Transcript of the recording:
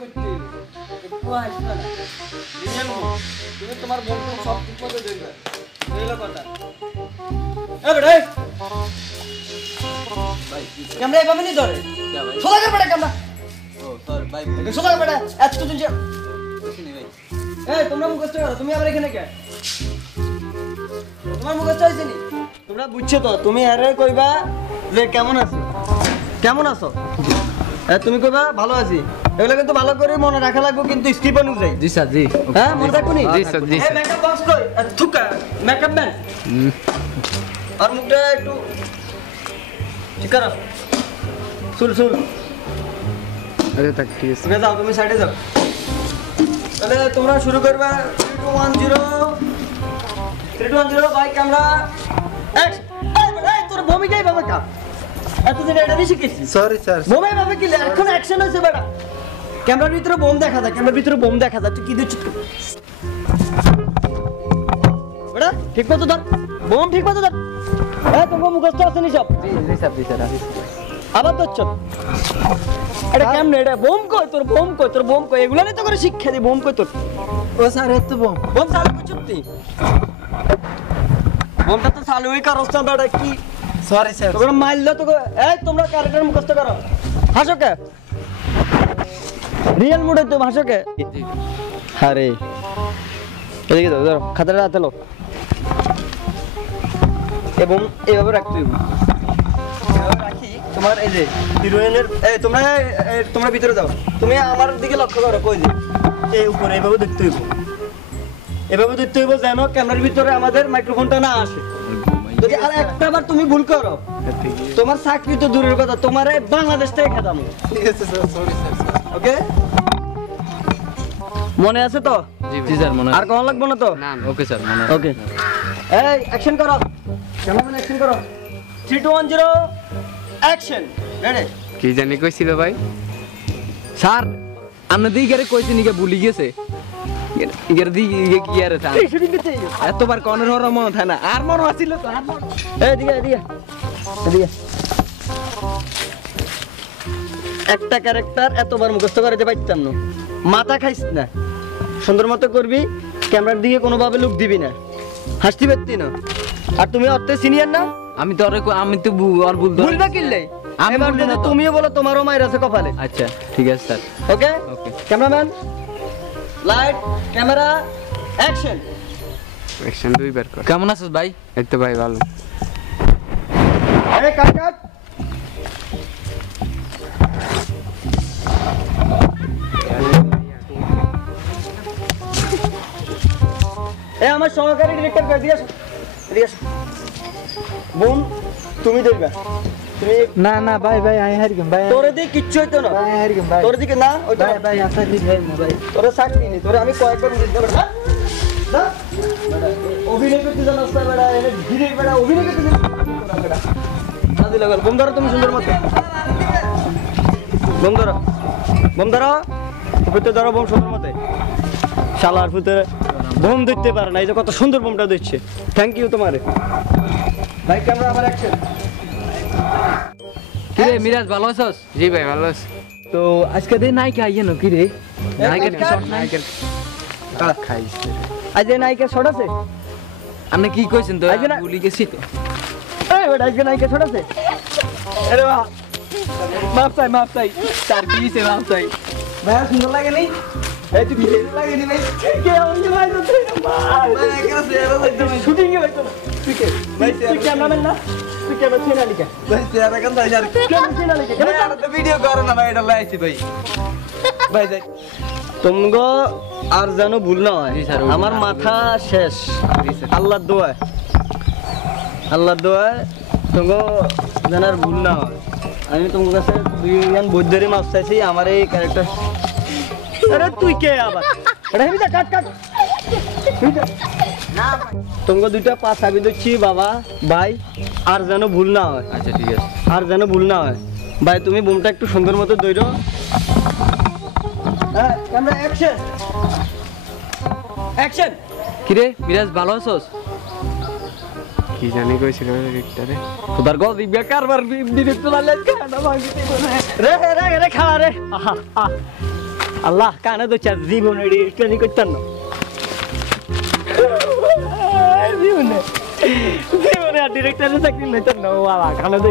করতে একটু আসবে না রিয়েল মুড তুমি তোমার বন্ধু সব ঠিক মতো ধরবে বুঝলো কথা এ বেটা ভাই ক্যামেরা এভাবে নি ধরে সোজা করে বেটা ক্যামেরা ও সর ভাই সোজা করে বেটা এত দিন যে বুঝিনি ভাই এই তোমরা মুখস্থ করো তুমি আবার এখানে কে তোমার মুখস্থ হইছে নি তোমরা বুঝছো তো তুমি আরে কইবা যে কেমন আছো কেমন আছো তুমি কইবা ভালো আছি এগুলো কিন্তু ভালো করে মনে রাখা লাগবে কিন্তু স্কিপ অনুযায়ী জি স্যার জি হ্যাঁ মনে রাখো নি জি স্যার জি এই মেকআপ বক্স কই থুকা মেকআপ ম্যান আর মুখটা একটু ঠিক করো চুল চুল আরে tak ঠিক আছে তুমি যাও তুমি সাইডে যাও তাহলে তোমরা শুরু করবে 3 2 1 0 বাই ক্যামেরা অ্যাকশন এই তোর ভূমিকাই বাবা কা এতদিন এটা নিয়ে শিখেছি সরি স্যার বোমাই বাবা কি এখন অ্যাকশন হইছে বেটা ক্যামেরার ভিতরে বোম দেখা যায় ক্যামেরার ভিতরে বোম দেখা যায় তুই কি দিচ্ছিস বেটা ঠিক মতো ধর বোম ঠিক মতো ধর তোমার মুখস্থ আছে নি সব জি জি স্যার জি স্যার আবার তো চল এটা কেমনে এটা বোম কই তোর বোম কই তোর বোম কই এগুলা নিয়ে তো করে শিক্ষা দি বোম কই তোর ও স্যার এত বোম বোম চালু করছিস বোমটা তো চালুই করছ না বেটা কি সরি স্যার তোমরা মারলো তো এই তোমরা ক্যারেক্টার মুখস্থ করো হাসো কে রিয়েল মুডে তো হাসো কে আরে এদিকে দাও ধরো খাতাটা হাতে লো এবং এইভাবে রাখতে হবে এইভাবে রাখি তোমার এই যে হিরোইনের এই তোমরা ভিতরে যাও তুমি আমার দিকে লক্ষ্য করো কই যে এই উপরে এইভাবে দেখতে হইব এভাবে দেখতে হইব যেন ক্যামেরার ভিতরে আমাদের মাইক্রোফোনটা না আসে যদি আর একটাবার তুমি ভুল করো তোমার চাকরি তো দূরের কথা তোমার বাংলাদেশ থেকে খেতাম ঠিক আছে স্যার সরি স্যার ওকে মনে আছে তো জি স্যার মনে আর কোন লাগবে না তো না ওকে স্যার মনে ওকে এই অ্যাকশন করো ক্যামেরাম্যান অ্যাকশন করো 3 2 1 0 অ্যাকশন রেডি কি জানি কইছিল ভাই স্যার আপনি দিগারে কইছেন ইগে ভুলি গেছে ইগার দি ইগে কি আর স্যার শুটিং করতে এতবার কোনের হর মনে থাকে না আর মনে আছিল তো আর মনে এই দিকে একটা ক্যারেক্টার এতবার মুখস্থ করতে পারতাম না মাথা খাইছ না সুন্দর মতো করবি ক্যামেরার দিকে কোনোভাবে লুক দিবি না হাসতে পারতি না আর তুমি অর্থে সিনিয়র না আমি তো আমি তো আর ভুলবা কিনলে আমি এবার ভুলি না তো। তুমিও বলো তোমারও মায়ের আছে কপালে আচ্ছা ঠিক আছে sir okay okay cameraman light camera action action দুইবার কর কেমন আছিস ভাই এই তো ভাই ভালো এই কাট কাট এই আমার সহকারী ডিরেক্টর কই দিয়েছ বোন তুমি দেখবা তুমি না না ভাই ভাই আই হারিগম ভাই তোরে দিয়ে কিচ্ছু হইতো না ভাই হারিগম ভাই তোরে দিকে না ওইটা ভাই ভাই আসা দি ভাই ভাই তোরে চাকরি নি তোরে আমি কয়েকবার বুঝতে পারছি না অভিনয় করতে জানাস না বেটা এনে ধীরে বেটা অভিনয় করতে জানাস বেটা না দিলা গেল বোম ধরো তুমি সুন্দর মতো বোম ধরো উপরে ধরো বোম সুন্দর মতো শালার ভিতরে বোম ধরতে পারে না এই যে কত সুন্দর বোমটা দিচ্ছে থ্যাংক ইউ তোমারে ভাই ক্যামেরা আবার অ্যাকশন কি রে মিরাজ ভালো আছিস জি ভাই ভালো আছি তো আজকে দে নায়িকা আইয়ে ন কি রে নায়িকার কি শট নায়িকার খাইছে আজ এই নায়িকা শট আছে আপনি কি কইছেন তো আজকে না ভুলি গেছি তো এই বেটা আজকে নায়িকা শট আছে আরে বাহ মাফ চাই তার কি সে মাপ চাই ভাই সুন্দর লাগে নি এই তুই কি লাগে নি ভাই কে আমি ভাই তো ভাই কেসে এর লাগতো শুটিং এ হইতো তুই কে ভাই তুই ক্যামেরাম্যান না তুই ক্যামেরা ছেড়ে আলিকা ভাই তেরা কেন তাই আর ক্যামেরা ছেড়ে আলিকা কেন তো ভিডিও করে না ভাই এটা লাইছি ভাই ভাই যাই তুমগো আর জানো ভুল না হয় জি স্যার আমার মাথা শেষ আল্লাহর দোয়া তুমগো জানার ভুল না হয় আমি তোমার কাছে দুই গান বৈদ্যরে মাপ চাইছি আমার এই ক্যারেক্টার আরে তুই কে আবার এটা হেবি কাট না তোমাকে দুইটা পা চাবি দিচ্ছি বাবা ভাই আর যেন ভুল না হয় আচ্ছা ঠিক আছে আর যেন ভুল না হয় ভাই তুমি বোমটা একটু সুন্দর মতো দইরো হ্যাঁ ক্যামেরা অ্যাকশন কি রে মিরাজ ভালো আছিস কি জানি কইছিল ডিরেক্টরে খোদার গো দিব্যা কারবার ডিরেক্টর আলে কানা ভাঙিতে কোনা রে খাড়া রে আহা আল্লাহ কানে তো জীবনে ট্রেনিং করতেন না জীবনে আর ডিরেক্টরের চাকরি নিতেন না বাবা কানে তো